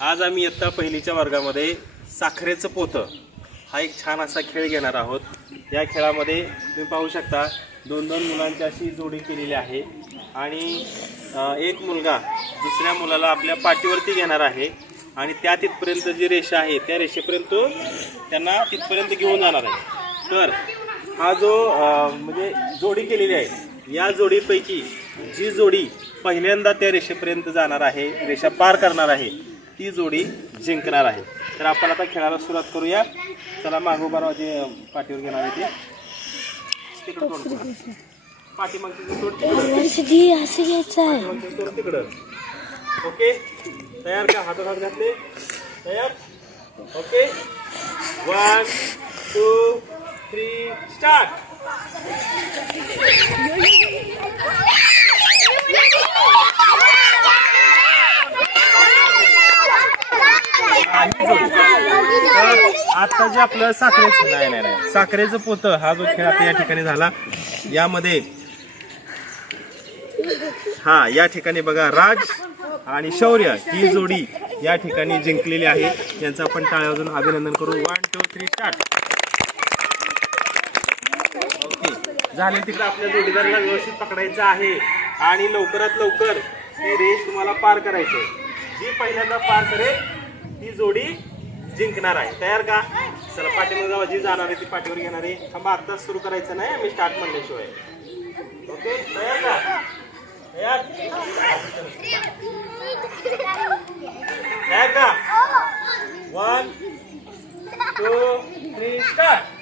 आज आम्ही इयत्ता पहिलीच्या वर्गामध्ये साखरेचं पोतं. हा एक छान असा खेळ घेणार आहोत. या खेळामध्ये तुम्ही पाहू शकता दोन दोन मुलांची अशी जोडी केलेली आहे. आणि एक मुलगा दुसऱ्या मुलाला आपल्या पाठीवरती घेणार आहे. आणि त्या तिथपर्यंत जी रेषा आहे त्या रेषेपर्यंत त्यांना तिथपर्यंत घेऊन जाणार आहे. तर हा जो म्हणजे जोडी केलेली आहे या जोडीपैकी जी जोडी पहिल्यांदा त्या रेषेपर्यंत जाणार आहे रेषा पार करणार आहे ती जोडी जिंकणार आहे तर आपण आता खेळायला सुरुवात करूया चला मागोबा अ, पाठीवर घेणार आहे ते तिकडं. पाठीमागचं तिकडं ओके तयार का हातात हात घातले तयार okay one two three start तर आता जे आपलं साखरेचं नाही नाही नाही. साखरेचं पोतं हा जो खेळ आता या ठिकाणी झाला. यामध्ये हा या ठिकाणी बघा राज आणि शौर्य ही जोडी या ठिकाणी जिंकलेली आहे. यांचं आपण टाळ्या अजून अभिनंदन करू. One two three start okay. झाले तिकडे आपल्या जोडीदाराला व्यवस्थित पकडायचं आहे. आणि लवकरात लवकर ही रेस तुम्हाला पार करायची जी पहिल्यांदा पार करेल ती जोडी जिंकणार आहे. तयार का? चला पाठीमध्ये जावा जी जाणार आहे ती पाठीवर घेणार आहे. थांबा आत्ताच सुरू करायचं नाही मी स्टार्ट म्हणल्याशिवाय ओके तयार का? तयार? तयार का? वन टू थ्री स्टार्ट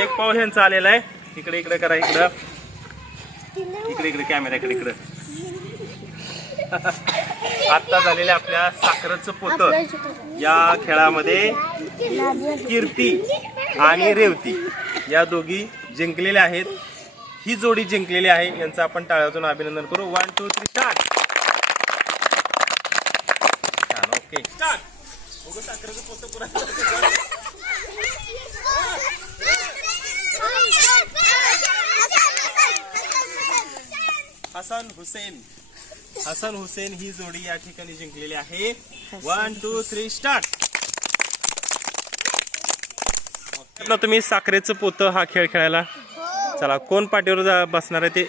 एक पाऊल ह्यांचा आलेला आहे. इकडे इकडे करा इकडं. इकडे इकडे कॅमेरा इकडे इकडं. आत्ता झालेल्या आपल्या साखरेचं पोतं. या खेळामध्ये कीर्ती आणि रेवती या दोघी जिंकलेल्या आहेत. ही जोडी जिंकलेली आहे. यांचं आपण टाळ्यातून अभिनंदन करू. वन टू थ्री स्टार्ट छान ओके स्टार्ट साखरेचं पोतं पुरा हसन हुसेन हसन हुसेन ही जोडी या ठिकाणी जिंकलेली आहे. वन टू थ्री स्टार्ट म्हटलं तुम्ही साखरेचं पोतं हा खेळ खेळायला. चला कोण पाठीवर जा बसणार आहे ते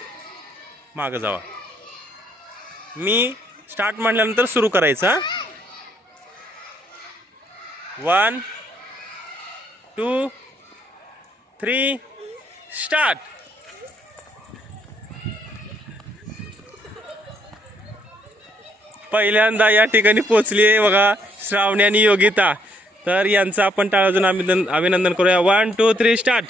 मागं जावा. मी स्टार्ट म्हटल्यानंतर सुरू करायचं वन टू थ्री स्टार्ट पहिल्यांदा या ठिकाणी पोचली आहे बघा श्रावणी आणि योगिता. तर यांचं आपण टाळाजून अभिनंदन अभिनंदन करूया. One two three start